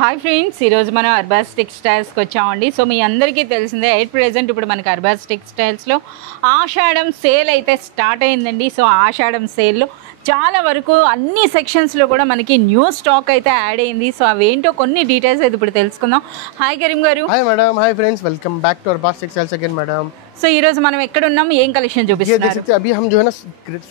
Hi friends, ఈరోజు మనం అర్బాస్ టెక్స్టైల్స్కి వచ్చామండి. సో మీ అందరికీ తెలిసిందే ఎట్ ప్రెజెంట్ ఇప్పుడు మనకి అర్బాస్ టెక్స్టైల్స్లో ఆషాఢం సేల్ అయితే స్టార్ట్ అయిందండి. సో ఆషాఢం సేల్లో చాలా వరకు అన్ని సెక్షన్స్లో కూడా మనకి న్యూ స్టాక్ అయితే యాడ్ అయింది. సో అవేంటో కొన్ని డీటెయిల్స్ అయితే ఇప్పుడు తెలుసుకుందాం. Hi Karim garu. Hi madam. Hi friends, welcome back to Arbaz textiles again madam. So ఈ రోజు మనం ఎక్కడ ఉన్నాం, ఏం కలెక్షన్ ये देख చూపిస్తున్నారు? सकते हैं अभी हम जो है ना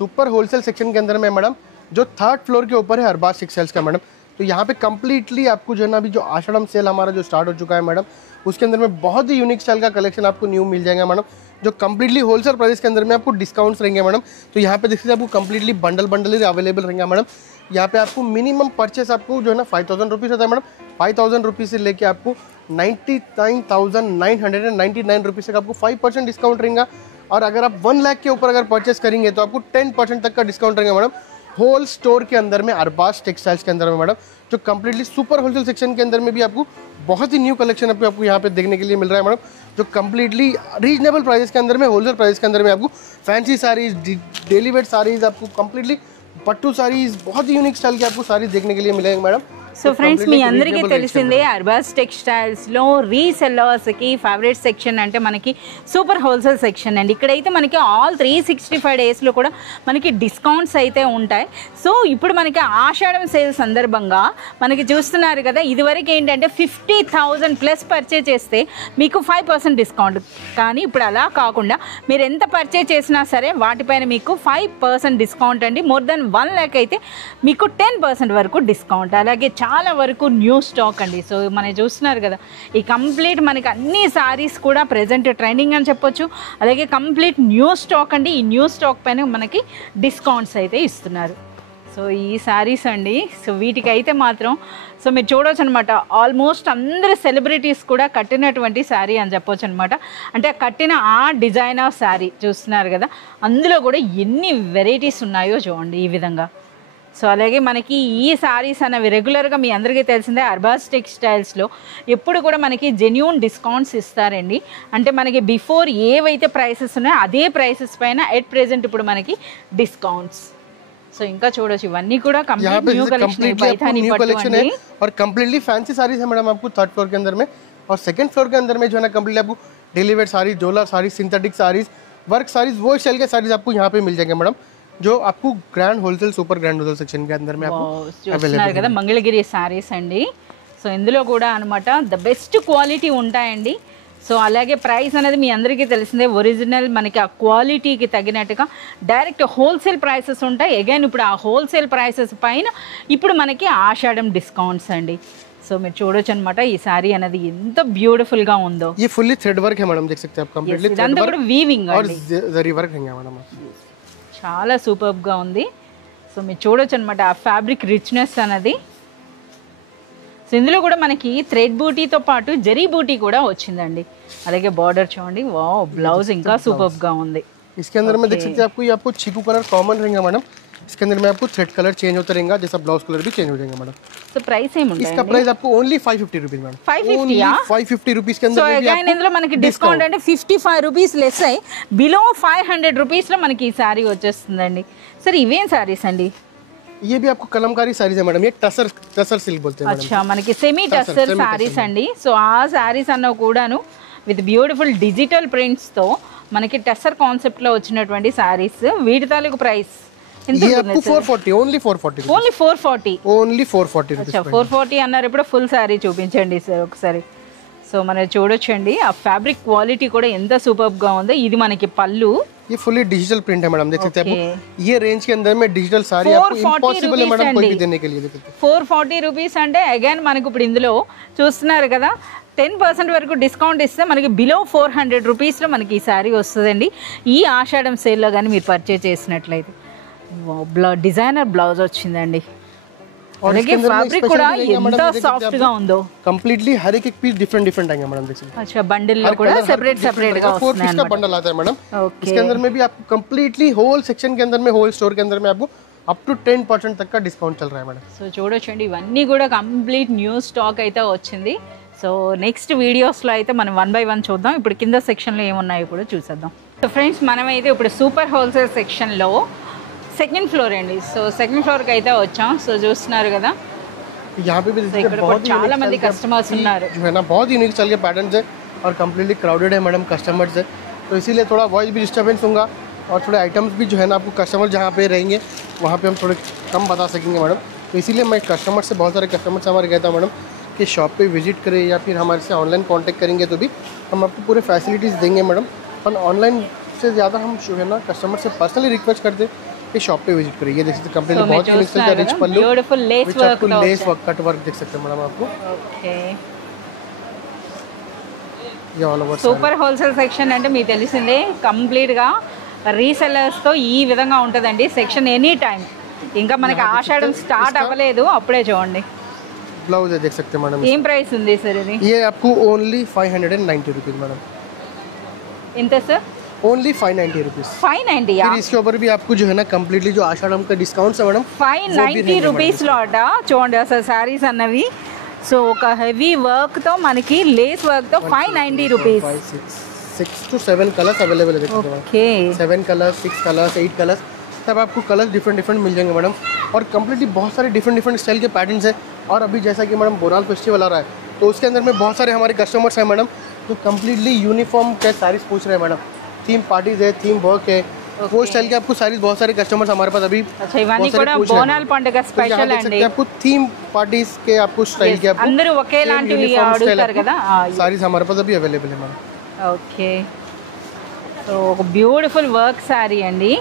सुपर होलसेल सेक्शन के अंदर में मैडम, जो थर्ड फ्लोर के ऊपर है अरबाज टेक्सटाइल्स का मैडम. तो यहाँ पे कम्प्लीटली आपको जो है ना अभी जो आषाढ़म सेल हमारा जो स्टार्ट हो चुका है मैडम, उसके अंदर में बहुत ही यूनिक स्टाइल का कलेक्शन आपको न्यू मिल जाएगा मैडम, जो कम्प्लीटली होलसेल प्राइस के अंदर में आपको डिस्काउंट्स रहेंगे मैडम. तो यहाँ पे देख सकते हैं आपको कम्प्लीटली बंडल ही अवेलेबल रहेंगे मैडम. यहाँ पे आपको मिनिमम परचेस आपको जो है ना 5000 रुपीज़ होता है मैडम. 5000 रुपीज़ से लेके आपको 99,999 रुपीज़ तक आपको 5% डिस्काउंट रहेगा. और अगर आप 1 लाख के ऊपर अगर परचेस करेंगे तो आपको 10% तक का डिस्काउंट रहेगा मैडम. होल स्टोर के अंदर में अरबाज टेक्सटाइल्स के अंदर में मैडम, जो कम्प्लीटली सुपर होलसेल सेक्शन के अंदर में भी आपको बहुत ही न्यू कलेक्शन आपको यहाँ पे देखने के लिए मिल रहा है मैडम, जो कम्प्लीटली रीजनेबल प्राइस के अंदर में होलसेल प्राइस के अंदर में आपको fancy saris, daily wear saris, आपको कम्प्लीटली पट्टू साड़ीज, बहुत ही यूनिक स्टाइल की आपको साड़ीज देखने के लिए मिलेंगे मैडम. సో ఫ్రెండ్స్, మీ అందరికీ తెలిసిందే అర్బాస్ టెక్స్టైల్స్లో రీసెల్లర్స్కి ఫేవరెట్ సెక్షన్ అంటే మనకి సూపర్ హోల్సేల్ సెక్షన్ అండి. ఇక్కడైతే మనకి ఆల్ 365 డేస్లో కూడా మనకి డిస్కౌంట్స్ అయితే ఉంటాయి. సో ఇప్పుడు మనకి ఆషాఢం సేల్ సందర్భంగా మనకి చూస్తున్నారు కదా, ఇదివరకు ఏంటంటే 50,000 ప్లస్ పర్చేజ్ చేస్తే మీకు 5% డిస్కౌంట్. కానీ ఇప్పుడు అలా కాకుండా మీరు ఎంత పర్చేజ్ చేసినా సరే వాటిపైన మీకు 5% డిస్కౌంట్ అండి. మోర్ దెన్ 1 లాక్ అయితే మీకు 10% వరకు డిస్కౌంట్. అలాగే చాలా వరకు న్యూ స్టాక్ అండి. సో మనం చూస్తున్నారు కదా, ఈ కంప్లీట్ మనకి అన్ని సారీస్ కూడా ప్రజెంట్ ట్రెండింగ్ అని చెప్పొచ్చు. అలాగే కంప్లీట్ న్యూ స్టాక్ అండి. ఈ న్యూ స్టాక్ పైన మనకి డిస్కౌంట్స్ అయితే ఇస్తున్నారు. సో ఈ సారీస్ అండి, సో వీటికి అయితే మాత్రం సో మీరు చూడవచ్చు అనమాట, ఆల్మోస్ట్ అందరు సెలబ్రిటీస్ కూడా కట్టినటువంటి శారీ అని చెప్పొచ్చు అనమాట. అంటే కట్టిన ఆ డిజైనర్ శారీ చూస్తున్నారు కదా, అందులో కూడా ఎన్ని వెరైటీస్ ఉన్నాయో చూడండి ఈ విధంగా. సో అలాగే మనకి ఈ సారీస్ అనేవి రెగ్యులర్గా మీ అందరికీ తెలిసిందే అర్బాస్ టెక్స్టైల్స్లో ఎప్పుడు కూడా మనకి జెన్యూన్ డిస్కౌంట్స్ ఇస్తారండి. అంటే మనకి బిఫోర్ ఏవైతే ప్రైసెస్ ఉన్నాయో అదే ప్రైసెస్ పైన ఎట్ ప్రెజెంట్ ఇప్పుడు మనకి డిస్కౌంట్స్. సో ఇంకా చూడొచ్చు, ఇవన్నీ కూడా కంప్లీట్ న్యూ కలెక్షన్ है और कम्प्लीटली फैंसी साड़ीज है मैडम आपको थर्ड फ्लोर के अंदर में. और सेकंड फ्लोर के अंदर में जो है ना कम्प्लीटली आपको डेली वेयर साड़ीज, डोला साड़ीज, सिंथेटिक साड़ीज, वर्क साड़ीज, वो स्टाइल के साड़ीज आपको यहाँ पे मिल जाएंगे मैडम, जो आपको grand wholesale super grand wholesale section के अंदर में आपको చూస్తున్నారు కదా మంగళగిరి సారీస్ అండి. సో ఇందులో కూడా అనమాట ద బెస్ట్ క్వాలిటీ ఉంటాయండి. సో అలాగే ప్రైస్ అనేది మీ అందరికీ తెలిసిందే, ఒరిజినల్ మనకి ఆ క్వాలిటీకి తగినట్టుగా డైరెక్ట్ హోల్సేల్ ప్రైసెస్ ఉంటాయి. అగైన్ ఇప్పుడు ఆ హోల్సేల్ ప్రైసెస్ పైన ఇప్పుడు మనకి ఆషాఢం డిస్కౌంట్స్ అండి. సో మీరు చూడొచ్చు అనమాట, ఈ సారీ అనేది ఎంత బ్యూటిఫుల్ గా ఉందో. ये फुल्ली थ्रेड वर्क है मैडम, देख सकते हैं आप कंप्लीटली थ्रेड वर्क వీవింగ్ और जरी वर्क है मैडम. చాలా సూపర్గా ఉంది. సో మీరు చూడొచ్చు అనమాట ఆ ఫ్యాబ్రిక్ రిచ్నెస్ అనేది. సో ఇందులో కూడా మనకి థ్రెడ్ బూటీతో పాటు జరీ బూటీ కూడా వచ్చిందండి. అలాగే బార్డర్ చూడండి, వావ్, బ్లౌజ్ ఇంకా సూపర్గా ఉంది. इसके अंदर में देख सकते हैं आपको, ये आपको चीकू कलर कॉमन रहेगा मैडम. इसके अंदर में आपको थ्रेड कलर चेंज होता रहेगा, जैसा ब्लाउज कलर भी चेंज हो जाएगा मैडम. సో ప్రైస్ ఏముంటుంది? इसका प्राइस आपको ओनली 550 रुपीज मैडम. 550 रुपीज के अंदर సో అగైన్ ఇందులో మనకి డిస్కౌంట్ అంటే 55 రూపీస్ లెస్ అయ్యి బిలో 500 రూపీస్లో మనకి ఈ సారీ వచ్చేస్తుందండి. సరే ఇవేం సారీస్ అండి? ये भी आपको कलमकारी साड़ीज है मैडम, ये टसर सिल्क बोलते हैं मैडम. అచ్చా, మనకి సెమీ టస్సర్ సారీస్ అండి. సో ఆ సారీస్ అన్న కూడాను విత్ బ్యూటిఫుల్ డిజిటల్ ప్రింట్స్తో మనకి టస్సర్ కాన్సెప్ట్లో వచ్చినటువంటి సారీస్. వీటి తాలూకు ప్రైస్ ये आपको 440, ओनली 440, ఓన్లీ 440. Only 440 rupees. 440 అన్నారు. ఇప్పుడు ఫుల్ సారీ చూపించండి సార్ ఒకసారి. సో మనం చూడొచ్చండి ఆ ఫ్యాబ్రిక్ క్వాలిటీ కూడా ఎంత సూపర్గా ఉందో. ఇది మనకి పళ్ళు, ये फुल्ली डिजिटल प्रिंट है मैडम, देख सकते हैं आपको. ये रेंज के अंदर में डिजिटल साड़ी आपको इम्पॉसिबल है मैडम कोई भी देने के लिए. देख सकते हैं 440 రూపీస్ అంటే అగైన్ మనకు ఇప్పుడు ఇందులో చూస్తున్నారు కదా 10% వరకు డిస్కౌంట్ ఇస్తే మనకి బిలో 400 రూపీస్లో మనకి ఈ సారీ వస్తుందండి. ఈ ఆషాఢం సేల్లో కానీ మీరు పర్చేజ్ చేసినట్లయితే డిజైనర్ బ్లౌజ్ వచ్చింది. అలాగే ఫ్యాబ్రిక్ కూడా ఎంత సాఫ్ట్ గా ఉందో. कंप्लीटली हर एक पीस डिफरेंट आएंगे मैडम, देख सकते हैं. अच्छा, बंडल में కూడా सेपरेट గా वస్తున్నాయి. 4 पीस का बंडल आता है मैडम. इसके अंदर में भी आपको कंप्लीटली होल सेक्शन के अंदर में, होल स्टोर के अंदर में आपको अप टू 10% तक का डिस्काउंट चल रहा है मैडम. సో చూడొచ్చండి, ఇవన్నీ కూడా కంప్లీట్ న్యూ స్టాక్ అయితే వచ్చింది. సో నెక్స్ట్ వీడియోస్లో అయితే మనం 1 by 1 చూద్దాం. ఇప్పుడు కింద సెక్షన్లో ఏమున్నాయో కూడా చూసేద్దాం. సో ఫ్రెండ్స్, మనమైతే ఇప్పుడు సూపర్ హోల్సేల్ సెక్షన్లో సెకండ్ ఫ్లోర్ అండి. సో సెకండ్ ఫ్లోర్కి అయితే వచ్చాం. సో చూస్తున్నారు కదా, यहाँ पे भी देखिए बहुत ही చాలా unique మంది style के కస్టమర్స్ ఉన్నారు जो है ना बहुत यूनिक स्टाइल के पैटर्न्स है और कम्प्लीटली क्राउडेड है मैडम कस्टमर्स है, तो इसीलिए थोड़ा वॉइस भी डिस्टर्बेंस होगा और थोड़े आइटम्स भी जो है ना आपको कस्टमर जहाँ पे रहेंगे वहाँ पे हम थोड़े कम बता सकेंगे मैडम। तो इसीलिए मैं कस्टमर से बहुत सारे कस्टमर से हमारे कहता हूँ मैडम कि शॉप पे विजिट करें या फिर हमारे से ऑनलाइन कांटेक्ट करेंगे तो भी हम आपको पूरे फैसिलिटीज़ देंगे मैडम। पर ऑनलाइन से ज़्यादा हम जो है ना कस्टमर से पर्सनली रिक्वेस्ट करते हैं कि शॉप पे विजिट करिए। देख सकते कंप्लीट बहुत यूनिक स्टाइल का rich pallu, beautiful Lay's which work आपको लेस वर्क कट वर्क देख सकते हैं मैडम आपको। ఓకే ये all over super wholesale section అంటే మీకు తెలిసిందే, కంప్లీట్గా రీసెల్లర్స్తో ఈ విధంగా ఉంటుందండి సెక్షన్ ఎనీ టైం। ఇంకా మనకి ఆషాఢం స్టార్ట్ అవ్వలేదు, అప్పుడే చూడండి। ब्लाउज है देख सकते हैं मैडम, ఏం ప్రైస్ ఉంది సార్ ఇది? ये आपको ओनली 590 रुपीज़ मैडम, ఎంత సార్? Only 590 rupees. 590 फिर इसके ऊपर भी आपको जो है ना कम्प्लीटली जो आषाढ़म का डिस्काउंट है मैडम 590 రూపీస్లో అట చూడండి అసలు శారీస్ అన్నవి। సో ఒక హెవీ వర్క్తో మనకి లేస్ వర్క్తో 590 రూపీస్। 6 to 7 कलर्स अवेलेबल है, देखिए ఓకే 7 कलर्स 6 कलर्स 8 कलर्स तब आपको कलर्स डिफरेंट मिल जाएंगे मैडम। और कम्प्लीटली बहुत सारे डिफरेंट स्टाइल के पैटर्न्स है। और अभी जैसा कि मैडम बोनाल फेस्टिवल आ रहा है तो उसके अंदर में बहुत सारे हमारे कस्टमर्स हैं मैडम जो कम्प्लीटली यूनिफॉर्म के साड़ीज पूछ रहे हैं मैडम। थीम पार्टीज है, थीम वर्क है, वो स्टाइल के आपको साड़ीज बहुत सारे कस्टमर्स हमारे पास अभी అచ్చా ఇవన్నీ కూడా బోనాల్ పండుగ స్పెషల్ అండి। आपको थीम पार्टीज के आपको स्टाइल के आपको అందరూ ఒకేలాంటివి అడుగుతారు కదా। साड़ीज हमारे पास अभी अवेलेबल है मैडम। ఓకే సో ఒక బ్యూటిఫుల్ వర్క్ శారీ అండి,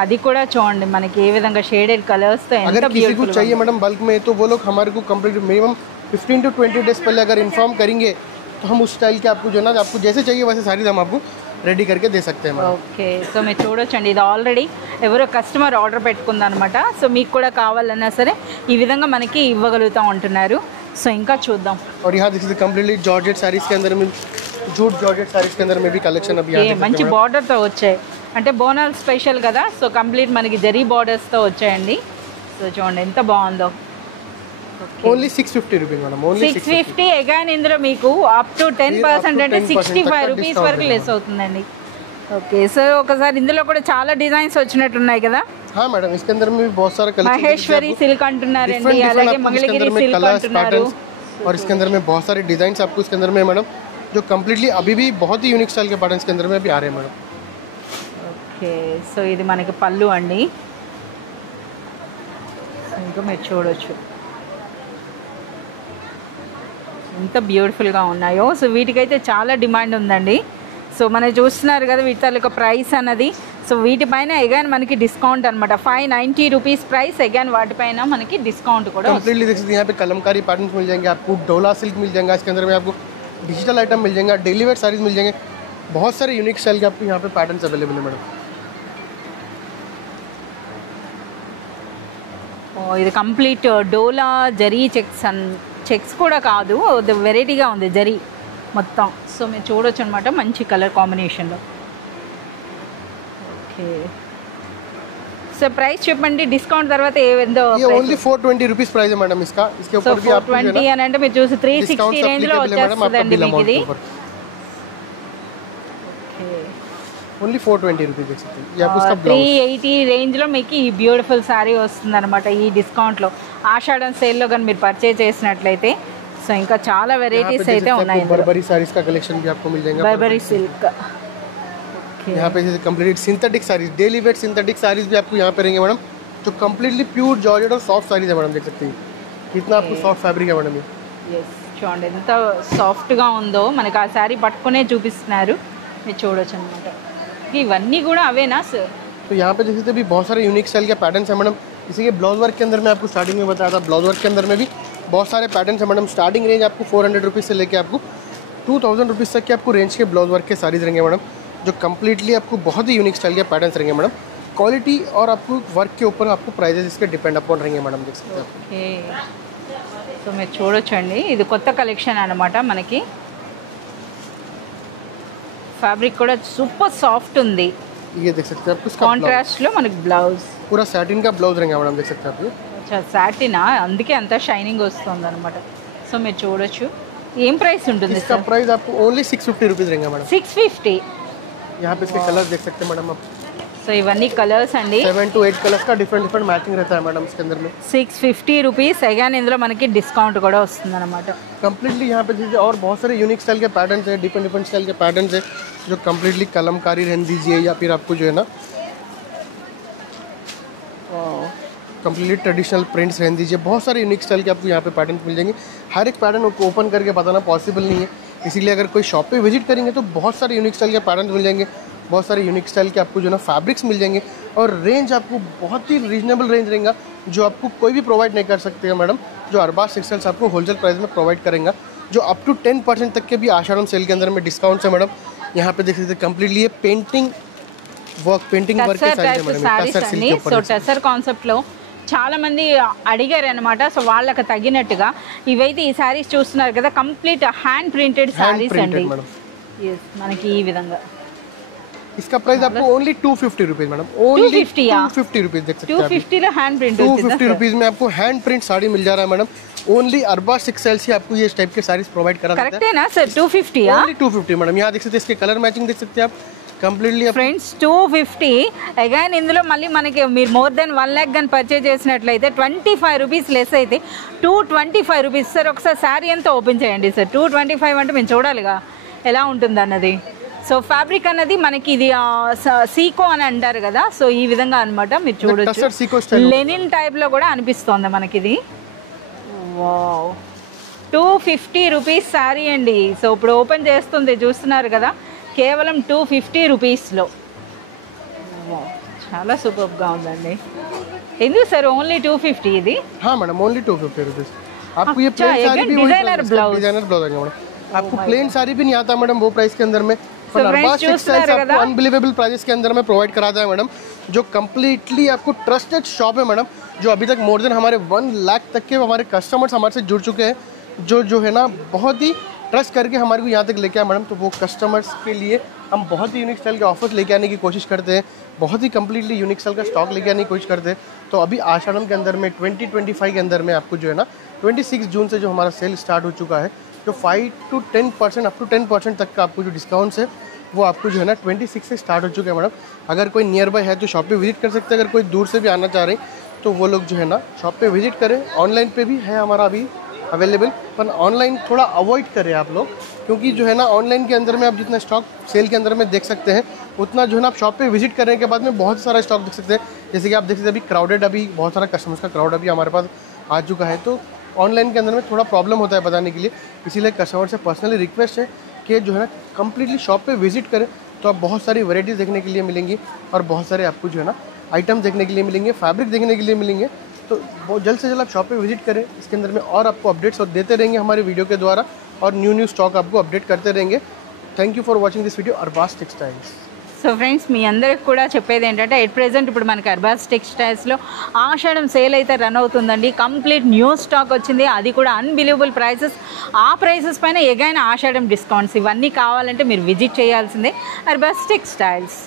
అది కూడా చూడండి మనకి ఏ విధంగా షేడెడ్ కలర్స్ తో ఎంత अगर किसी को బ్యూటిఫుల్। चाहिए मैडम बल्क में तो वो लोग हमारे को कंप्लीट मिनिमम 15 to 20 डेज पहले अगर इन्फॉर्म करेंगे तो हम उस स्टाइल के आपको जो है ना आपको जैसे चाहिए वैसे साड़ीज हम आपको रेडी करके दे सकते हैं मैडम। ఓకే సో మీరు చూడొచ్చండి, ఇది ఆల్రెడీ ఎవరో కస్టమర్ ఆర్డర్ పెట్టుకుందనమాట। సో మీకు కూడా కావాలన్నా సరే ఈ విధంగా మనకి ఇవ్వగలుగుతూ ఉంటున్నారు। సో ఇంకా చూద్దాం। और यहाँ देखिए कम्प्लीटली जॉर्जेट साड़ीज के अंदर में जूट जॉर्जेट साड़ीज के अंदर में भी कलेक्शन अभी ఏ మంచి బార్డర్తో వచ్చాయి, అంటే బోనాల్ స్పెషల్ కదా। సో కంప్లీట్ మనకి జరీ బార్డర్స్తో వచ్చాయండి। సో చూడండి ఎంత బాగుందో। Only 650 rupees madam, only 650 again ఇందులో మీకు అప్ టు 10% అంటే 65 రూపీస్ వరకు లెస్ అవుతుందండి। ఓకే సో ఒకసారి ఇందులో కూడా చాలా డిజైన్స్ వచ్చినట్టున్నాయి కదా। हाँ मैडम इसके अंदर में भी बहुत सारा कलेक्शन మహేశ్వరి సిల్క్ అంటున్నారండి, అలాగే మంగళగిరి సిల్క్ అంటున్నారు। और इसके अंदर में बहुत सारे डिजाइन आपको इसके अंदर में मैडम जो कम्प्लीटली अभी भी बहुत ही यूनिक स्टाइल के पैटर्न के अंदर में अभी आ रहे हैं मैडम। ఓకే సో ఇది మనకి పళ్ళు అండి, ఇంకా మీరు చూడొచ్చు ఎంత బ్యూటిఫుల్గా ఉన్నాయో। సో వీటికైతే చాలా డిమాండ్ ఉందండి। సో మనం చూస్తున్నారు కదా వీటి తాలూకా ప్రైస్ అన్నది। సో వీటిపైన అగైన్ మనకి డిస్కౌంట్ అనమాట 590 రూపీస్ ప్రైస్, అగైన్ వాటిపైన మనకి డిస్కౌంट కూడా कम्प्लीटली देख सकते हैं यहाँ पे कलमकारी पैटर्न्स मिल जाएंगे आपको, डोला सिल्क मिल जाएगा, इसके अंदर में आपको डिजिटल आइटम मिल जाएगा, डेली वेयर साड़ीज मिल जाएंगे, बहुत सारे यूनिक स्टाइल के आपको यहाँ पे पैटर्न्स अवेलेबल है मैडम। ఇది కంప్లీట్ డోలా జరీ చెక్స్ కూడా కాదు, వెరైటీగా ఉంది జరీ మొత్తం। సో మీరు చూడొచ్చు అనమాట మంచి కలర్ కాంబినేషన్లో। ఓకే సో ప్రైస్ చెప్పండి, డిస్కౌంట్ తర్వాత ఏదో ये ओनली 420 रुपीज प्राइस है मैडम इसका। इसके సో ऊपर भी आपको जो है 420 ना అని అంటే మీరు చూసి 360 डिस्काउंट రేంజ్లో applicable है मैडम आपका వచ్చేస్తుందండి बिल మీకు अमाउंट ఇది। के ऊपर। ओनली 420 रुपीज देख सकते हैं, ये आपको इसका ब्लाउज 380 రేంజ్లో మీకు ఈ బ్యూటిఫుల్ శారీ వస్తుంది అనమాట ఈ డిస్కౌంట్లో। ఆషాఢం సేల్లో కానీ మీరు పర్చేజ్ చేసినట్లయితే సో ఇంకా చాలా వెరైటీస్ అయితే ఉన్నాయి। बर्बरी साड़ीज का कलेक्शन भी आपको मिल जाएगा। బర్బరీ సిల్క్ यहाँ पे जैसे complete synthetic saris, daily wear synthetic saris भी आपको यहाँ पे रहेंगे मैडम, जो कम्प्लीटली प्योर जॉर्जेट और सॉफ्ट साड़ीज है मैडम। देख सकते हैं कितना आपको सॉफ्ट फैब्रिक है मैडम ये। ఎస్ చూడండి ఎంత సాఫ్ట్గా ఉందో, మనకి ఆ శారీ పట్టుకునే చూపిస్తున్నారు, మీరు చూడొచ్చు అనమాట। ఇవన్నీ కూడా అవేనా సార్? तो यहाँ पे जैसे भी बहुत सारे यूनिक स्टाइल के पैटर्न्स हैं मैडम। इसी के ब्लाउज वर्क के अंदर मैं आपको स्टार्टिंग में बताया था, ब्लाउज वर्क के अंदर में भी बहुत सारे पैटर्न्स हैं मैडम। स्टार्टिंग रेंज आपको 400 रुपीज़ से लेके आपको 2000 रुपीज़ तक के आपको रेंज के ब्लाउज वर्क के साड़ीज रहेंगे मैडम, जो कम्प्लीटली आपको बहुत ही यूनिक स्टाइल के पैटर्न्स रहेंगे मैडम। क्वालिटी और आपको वर्क के ऊपर आपको प्राइजेस इसके डिपेंड अपॉन रहेंगे मैडम, देख सकते हैं आप। ఓకే సో మీరు చూడొచ్చండి, ఇది కొత్త కలెక్షన్ అనమాట మనకి। ఫ్యాబ్రిక్ కూడా సూపర్ సాఫ్ట్ ఉంది, ये देख सकते हैं आपको इसका కాంట్రాస్ట్లో మనకి బ్లౌజ్ पूरा सैटिन का ब्लाउज रहेगा मैडम, देख सकते हैं आप ये। సాటినా, అందుకే అంత షైనింగ్ వస్తుంది అనమాట। సో మీరు చూడొచ్చు ఏం ప్రైస్ ఉంటుంది इसका సార్? प्राइस आपको ओनली 650 रुपीज़ रहेगा मैडम। 650। यहाँ पे इसके कलर देख सकते हैं मैडम आप। సో ఇవన్నీ కలర్స్ అండి, 7 to 8 कलर्स का डिफरेंट मैचिंग रहता है मैडम इसके अंदर में। 650 రూపీస్. అగైన్ ఇందులో మనకి డిస్కౌంట్ కూడా వస్తుంది అనమాట. कम्प्लीटली यहाँ पे दीजिए और बहुत सारे यूनिक स्टाइल के पैटर्न्स है, डिफरेंट स्टाइल के पैटर्न्स है जो कम्प्लीटली कलमकारी रहने दीजिए या फिर आपको जो है ना कम्प्लीटली ट्रेडिशनल प्रिंट्स रहने दीजिए। बहुत सारे यूनिक स्टाइल के आपको यहाँ पे पैटर्न मिल जाएंगे। हर एक पैटर्न को ओपन करके बताना पॉसिबल नहीं है, इसीलिए अगर कोई शॉप पे विजिट करेंगे तो बहुत सारे यूनिक स्टाइल के पैटर्न मिल जाएंगे, बहुत सारे यूनिक स्टाइल के आपको जो ना फैब्रिक्स मिल जाएंगे और रेंज आपको बहुत ही रीजनेबल रेंज रहेगा जो आपको कोई भी प्रोवाइड नहीं कर सकते हैं मैडम। जो अरबाज टेक्सटाइल्स आपको होलसेल प्राइस में प्रोवाइड करेंगे, जो अप टू 10% तक के भी आषाढ़ सेल के अंदर में डिस्काउंट्स है मैडम। यहाँ पे देख सकते हैं कम्प्लीटली ये पेंटिंग वर्क के साइड है मैडम, टसर सिल्क के ऊपर। సో టసర్ కాన్సెప్ట్లో చాలా మంది అడిగారు అనమాట. సో వాళ్ళకి తగినట్టుగా ఇవైతే ఈ శారీస్ చూస్తున్నారు కదా, కంప్లీట్ హ్యాండ్ ప్రింటెడ్ శారీస్ అండి. మనకి ఈ విధంగా इसका प्राइस आपको only 250 rupees madam, only 250 rupees देख सकते हैं। 250 లో హ్యాండ్ ప్రింట్ 250 रुपीज में आपको हैंड प्रिंट साड़ी मिल जा रहा है मैडम। ओनली अरबाज टेक्सटाइल्स से आपको ये इस टाइप के साड़ीज प्रोवाइड करा देता है। करेक्ट है ना सर? 250 only 250 madam. यहाँ देख सकते हैं इसके कलर मैचिंग देख सकते हैं आप కంప్లీట్లీ ఫ్రెండ్స్ 250. అగైన్ ఇందులో మళ్ళీ మనకి మీరు మోర్ దెన్ 1 lakh కానీ పర్చేజ్ చేసినట్లయితే 25 రూపీస్ లెస్ అయితే 225 రూపీస్. సార్ ఒకసారి శారీ అంతా ఓపెన్ చేయండి సార్. 225 అంటే మేము చూడాలిగా ఎలా ఉంటుంది అన్నది. సో ఫ్యాబ్రిక్ అన్నది మనకి ఇది సీకో అని అంటారు కదా, సో ఈ విధంగా అనమాట మీరు చూడొచ్చు. లెనిన్ టైప్లో కూడా అనిపిస్తుంది మనకి ఇది. వావ్, 250 రూపీస్ శారీ అండి. సో ఇప్పుడు ఓపెన్ చేస్తుంది చూస్తున్నారు కదా, కేవలం 250 రూపీస్లో. చాలా సూపర్గా ఉందండి. ఎందుకు సార్ ఓన్లీ 250 ఇది? हाँ मैडम ओनली 250 रुपीज। आपको ये प्लेन साड़ी भी डिजाइनर ब्लाउज है मैडम। आपको प्लेन साड़ी भी नहीं आता मैडम वो प्राइस के अंदर में, पर अरबाज टेक्सटाइल्स आपको अनबिलीवेबल प्राइसेस के अंदर में प्रोवाइड कराता है मैडम, जो कम्प्लीटली आपको ट्रस्टेड शॉप है मैडम। जो अभी तक मोर देन हमारे 1 लाख तक के हमारे कस्टमर्स हमारे से जुड़ चुके हैं, जो है ना बहुत ही ट्रस्ट करके हमारे को यहाँ तक लेके आए मैडम। तो वो कस्टमर्स के लिए हम बहुत ही यूनिक स्टाइल के ऑफर्स लेके आने की कोशिश करते हैं, बहुत ही कम्प्लीटली यूनिक स्टाइल का स्टॉक लेके आने की कोशिश करते हैं। तो अभी आषाढ़ के अंदर में 2025 के अंदर में आपको जो है ना 26 जून से जो हमारा सेल स्टार्ट हो चुका है, जो 5 to 10% अप टू 10% तक का आपको जो डिस्काउंट्स है वो आपको जो है ना 26 से स्टार्ट हो चुके हैं मैडम। अगर कोई नियर बाय है तो शॉप पे विजिट कर सकते हैं, अगर कोई दूर से भी आना चाह रहे हैं तो वो लोग जो है ना शॉप पे विजिट करें। ऑनलाइन पे भी है हमारा अभी अवेलेबल, पर ऑनलाइन थोड़ा अवॉइड करें आप लोग, क्योंकि जो है ना ऑनलाइन के अंदर में आप जितना स्टॉक सेल के अंदर में देख सकते हैं उतना जो है ना आप शॉप पे विजिट करने के बाद में बहुत सारा स्टॉक देख सकते हैं। जैसे कि आप देख सकते हैं अभी क्राउडेड, अभी बहुत सारा कस्टमर्स का क्राउड अभी हमारे पास आ चुका है, तो ऑनलाइन के अंदर में थोड़ा प्रॉब्लम होता है बताने के लिए। इसीलिए कस्टमर से पर्सनली रिक्वेस्ट है कि जो है ना कम्प्लीटली शॉप पे विजिट करें, तो आप बहुत सारी वैरायटीज़ देखने के लिए मिलेंगी और बहुत सारे आपको जो है ना आइटम देखने के लिए मिलेंगे, फैब्रिक देखने के लिए मिलेंगे। तो बहुत जल्द से जल्द आप शॉप पे विजिट करें। इसके अंदर में और आपको अपडेट्स और देते रहेंगे हमारे वीडियो के द्वारा, और न्यू स्टॉक आपको अपडेट करते रहेंगे। Thank you for watching this video Arbaz textiles. So friends మీ అందరికి కూడా చెప్పేది ఏంటంటే ఎట్ ప్రెజెంట్ ఇప్పుడు మనకి అర్బాజ్ టెక్స్టైల్స్లో ఆషాఢం సేల్ అయితే రన్ అవుతుందండి. కంప్లీట్ న్యూ స్టాక్ వచ్చింది, అది కూడా అన్బిలీవబుల్ ప్రైసెస్. ఆ ప్రైసెస్ పైన ఎగైన్ ఆషాఢం డిస్కౌంట్స్. ఇవన్నీ కావాలంటే మీరు విజిట్ చేయాల్సిందే అర్బాజ్ టెక్స్టైల్స్.